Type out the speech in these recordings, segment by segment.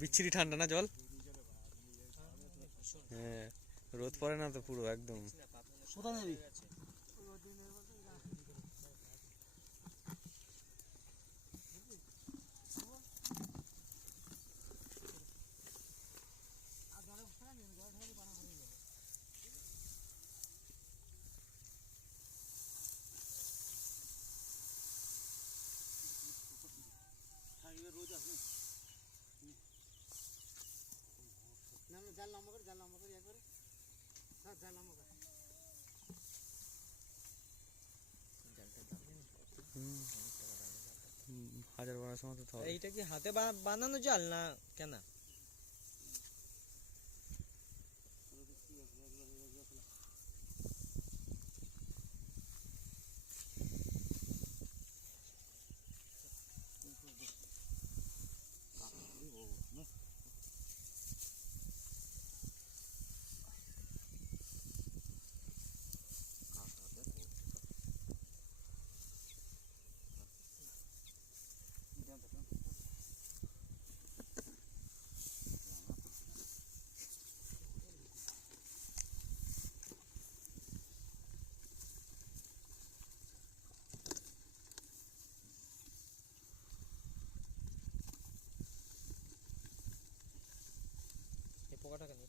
বিচ্ছিরি ঠান্ডা না জল? হ্যাঁ, রোদ পড়ে না তো পুরো একদম। জাল লম্বা করে ইয়ে করে জাল লম্বা করে হাজার 1200 মতো তো। এইটা কি হাতে বানানো জাল না কেন? এই পোকাটা কেন?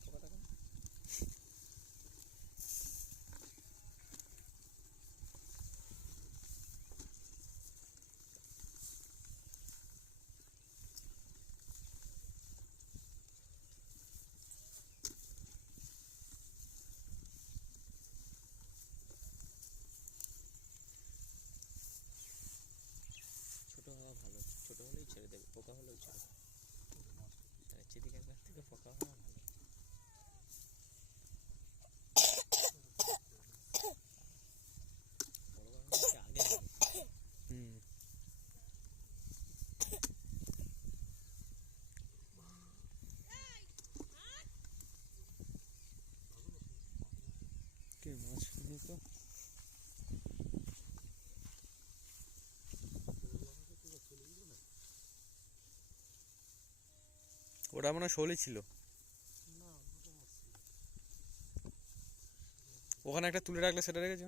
ছোট হওয়া ভালো, ছোট হলেই ছেড়ে দেবে, পোকা হলেও ছেড়ে দেবে। চিদিকের কাছ থেকে পোকা হওয়া ভালো। মাছ তো ওটা মনে হয় শোলই ছিল। ওখানে একটা তুলে রাখলে সেটা রেখেছো?